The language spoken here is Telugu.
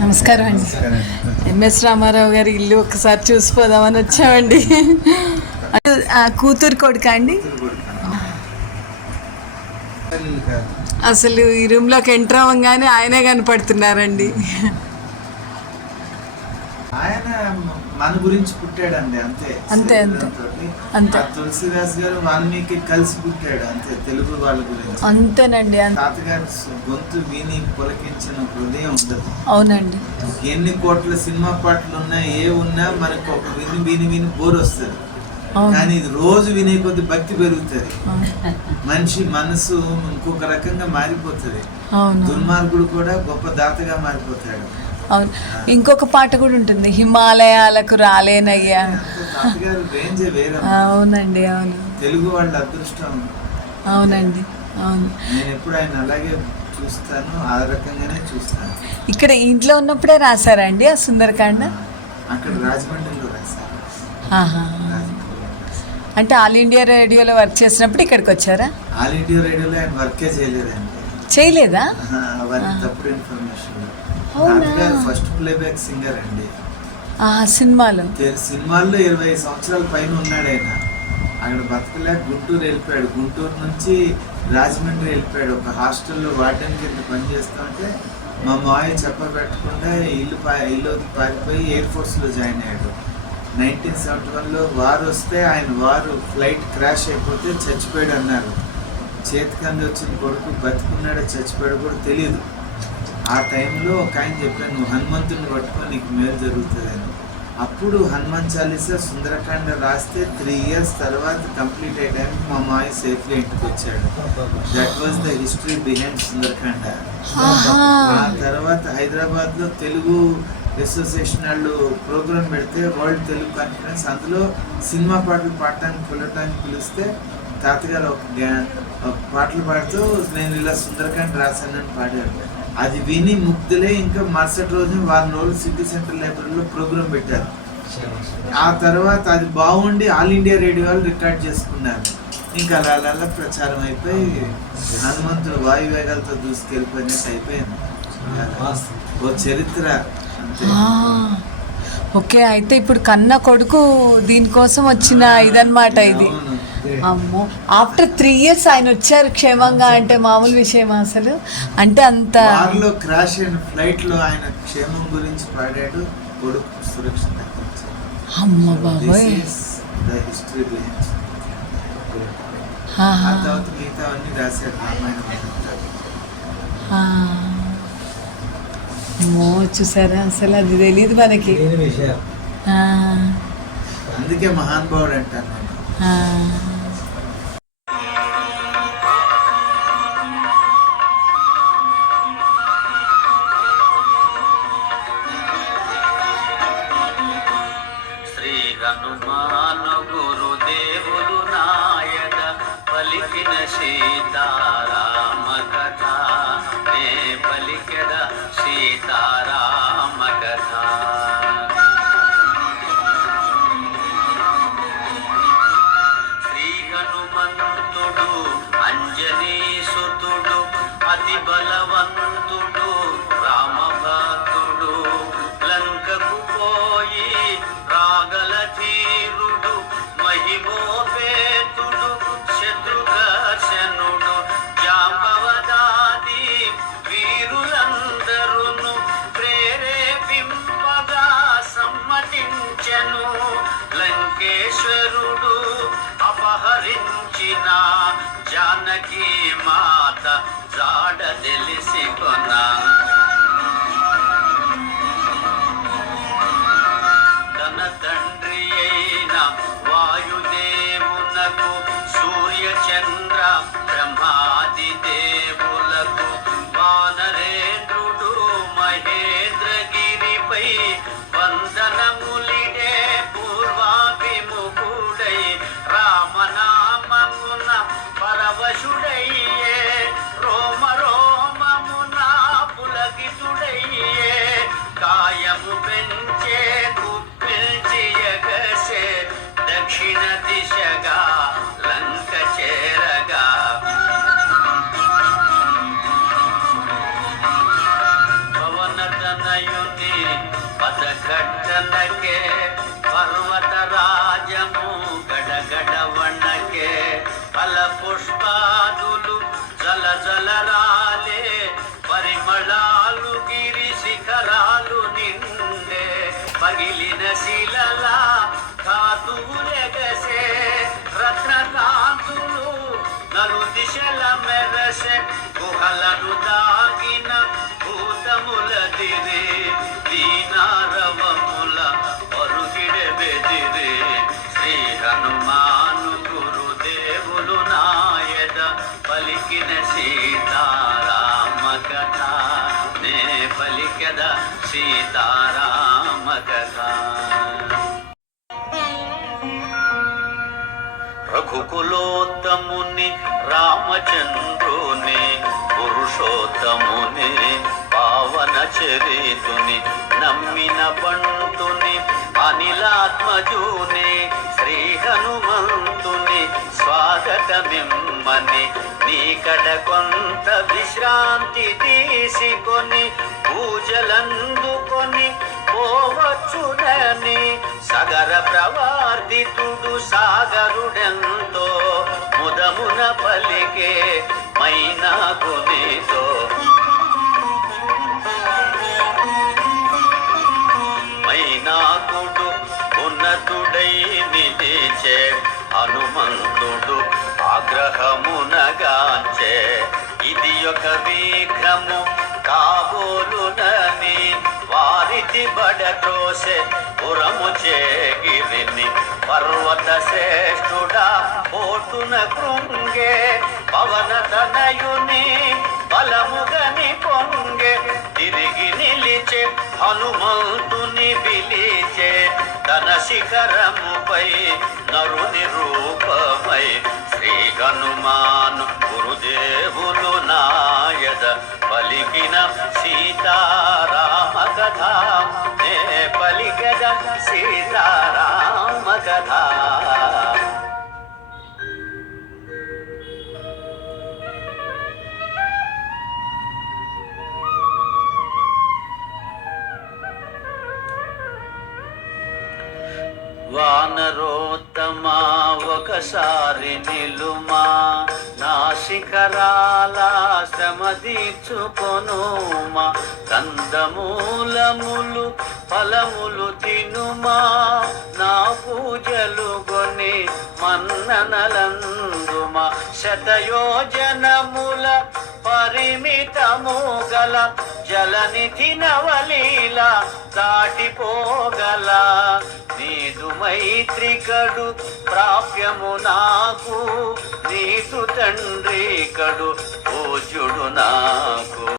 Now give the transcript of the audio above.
నమస్కారం అండి. ఎంఎస్ రామారావు గారి ఇల్లు ఒకసారి చూసిపోదామని వచ్చామండి. కూతురు కొడుకా అండి? అసలు ఈ రూమ్లోకి ఎంటర్ అవ్వగానే ఆయనే కనపడుతున్నారండి. ఆయన మన గురించి పుట్టాడండి, అంతే అంతే అంతే అంతే. తులసిదాస్ గారు వాల్మీకి కలిసి పుట్టాడు, అంతే తెలుగు వాళ్ళ గురించి. అంతేనండి. తాతగారు గొంతు విని పులకించిన హృదయం ఉండదు. అవునండి. ఎన్ని కోట్ల సినిమా పాటలు ఉన్నా ఉన్నా మనకు ఒక విని విని విని బోర్ వస్తుంది, కానీ ఇది రోజు వినే కొద్ది భక్తి పెరుగుతుంది. మనిషి మనసు ఇంకొక రకంగా మారిపోతుంది. దుర్మార్గుడు కూడా గొప్ప దాతగా మారిపోతాడు. అవును. ఇంకొక పాట కూడా ఉంటుంది, హిమాలయాలకు రాలేనయ్యా. అవునండి. అవును, తెలుగు వాళ్ళ అదృష్టం. అవునండి. అవును. నేను ఎప్పుడు ఆయన అలాగే చూస్తాను, ఆ రకంగానే చూస్తాను. ఇక్కడ ఇంట్లో ఉన్నప్పుడే రాశారండి ఆ సుందరకాండ? అక్కడ రాజమండ్రిలో రాశారు. అంటే ఆల్ ఇండియా రేడియోలో వర్క్ చేసినప్పుడు ఇక్కడికి వచ్చారా? ఆల్ ఇండియా రేడియోలో ఆయన వర్కే చేయలేదండి. చేయలేదా? తప్పుడు ఇన్ఫర్మేషన్. ఫస్ట్ ప్లేబ్యాక్ సింగర్ అండి సినిమాలో. 20 సంవత్సరాల పైన ఉన్నాడు ఆయన. అక్కడ బతకలేక గుంటూరు వెళ్ళిపోయాడు. గుంటూరు నుంచి రాజమండ్రి వెళ్ళిపోయాడు. ఒక హాస్టల్లో వార్డెన్ కింద పనిచేస్తూ ఉంటే మా మావయ్య చెప్పబెట్టకుండా ఇల్లు పారిపోయి ఎయిర్ ఫోర్స్లో జాయిన్ అయ్యాడు. 1971లో వారు వస్తే వారు ఫ్లైట్ క్రాష్ అయిపోతే చచ్చిపోయాడు అన్నారు. చేతికంది వచ్చిన కొడుకు బతుకున్నాడో చచ్చిపోయాడు కూడా తెలియదు. ఆ టైంలో ఒక ఆయన చెప్పాను, నువ్వు హనుమంతుని పట్టుకొని నీకు మేలు జరుగుతుంది అని. అప్పుడు హనుమాన్ చాలీసా సుందరకాండ రాస్తే 3 years తర్వాత కంప్లీట్ అయ్యే టైంకి మా మాయ సేఫ్లీ ఇంటికి వచ్చాడు. That was the history behind Sundarakanda. ఆ తర్వాత హైదరాబాద్లో తెలుగు అసోసియేషన్ వాళ్ళు ప్రోగ్రామ్ పెడితే వరల్డ్ తెలుగు కాన్ఫరెన్స్, అందులో సినిమా పాటలు పిలవటానికి పిలిస్తే తాతగారు ఒక పాటలు పాడుతూ నేను ఇలా సుందరకాండ రాశానని పాడారు. అది విని ముగ్ధులే ఇంకా మరుసటి రోజు వారం రోజులు సిటీ సెంటర్ లైబ్రరీలో ప్రోగ్రామ్ పెట్టారు. ఆ తర్వాత అది బాగుండి ఆల్ ఇండియా రేడియో వాళ్ళు రికార్డ్ చేసుకున్నారు. ఇంకా అలా ప్రచారం అయిపోయి హనుమంతుడు వాయువేగాలతో దూసుకెళ్ళిపోయినట్టు అయిపోయింది. ఓ చరిత్ర. ఓకే, అయితే ఇప్పుడు కన్న కొడుకు దీనికోసం వచ్చిన ఇదన్నమాట ఇది. అమ్మో, ఆఫ్టర్ 3 years ఆయన వచ్చారు క్షేమంగా, అంటే మామూలు విషయం అసలు. అంటే అంత క్రాష్ అయిన ఫ్లైట్ లో ఆయన క్షేమం గురించి పాడాడు, కొడుకు సురక్షిత. అమ్మ బాబోయ్. మిగతా అన్ని రాశాడు అమ్మో, చూసారా, అసలు అది తెలియదు మనకి. అందుకే మహానుభావుడు అంటాను. హనుమాను గురుదేవులు నాయక పలికిన సీతారామ కథ, నే పలికెద సీతారామ కథ. శ్రీ హనుమంతుడు అంజనీసుతుడు అతి బలవంతుడు రామభక్తుడు, లంకకు పోయి రాగల ధీరుడు మహిమోపేతుడు శత్రుఘర్షణుడు జాంబవదాది వీరులందరును ప్రేరేపింపగా సమ్మతించెను. లంకేశ్వరుడు అపహరించిన జానకి మాత జాడ తెలిసి కొన. తండ్రి అయిన వాయుదేవునకు సూర్య చంద్ర బ్రహ్మాది దేవులకు వానరేంద్రుడు మహేంద్రగిరిపై వందనములిడే పూర్వాభిముఖుడై రామనామమున పరవశుడయ్యే రోమ రోమమున గడ్డనకే పర్వత రాజము గడగడ వణకే ఫల పుష్పాదులు జల జల రాలే పరిమళాలు గిరి శిఖరాలు నిండే పగిలిన శిలలా కాతులెగసే రత్నకాంతులు నలు దిశల మెరసే గుహలను దాగిన భూతముల దిరే దీనారవముల పరుగిడె బెదిరే శ్రీ హనుమాను గురుదేవులు నాయద పలికిన సీతారామ కథ నే పలికద సీతారామ కథ రఘుకులోత్తముని రామచంద్రుని పురుషోత్తముని పావన చరితుని నమ్మిన బంటుని అనిలాత్మజుని శ్రీ హనుమంతుని స్వాగతమిమ్మని నీకడ కొంత విశ్రాంతి తీసుకొని పూజలందుకొని పోవచ్చునని సగర ప్రవర్తితుడు సాగరుడెంతో ముదమున పలికే మైనాకునితో మైనాకుడు ఉన్నతుడై నిలిచే హనుమంతుడు ఆగ్రహమునగాంచే ఇది ఒక విఘ్నము కాబోలునని వారిటి బడట్రోసే పురము చేగిరిని పర్వత శ్రేష్ఠుడా పోటున కృంగే పవన తనయుని బలముగని పొంగే తిరిగి నిలిచే హనుమంతుని పిలిచే తన శిఖరముపై నరుని రూపమై శ్రీ హనుమాను గురుదేవులు నాయద పలికిన సీతారామ కథ నే పలికద సీతారామ కథ వానరోత్తమా ఒకసారి నిలుమా నా శిఖరాల శ్రమ తీర్చుకొనుమా కందమూలములు ఫలములు తినుమా నా పూజలు కొని మన్ననలందుమా శతయోజనముల పరిమితము గల జలనిధి నవలీల దాటిపోగల నీదు మైత్రికడు ప్రాప్యము నాకు నీదు తండ్రి కడు పూజుడు నాకు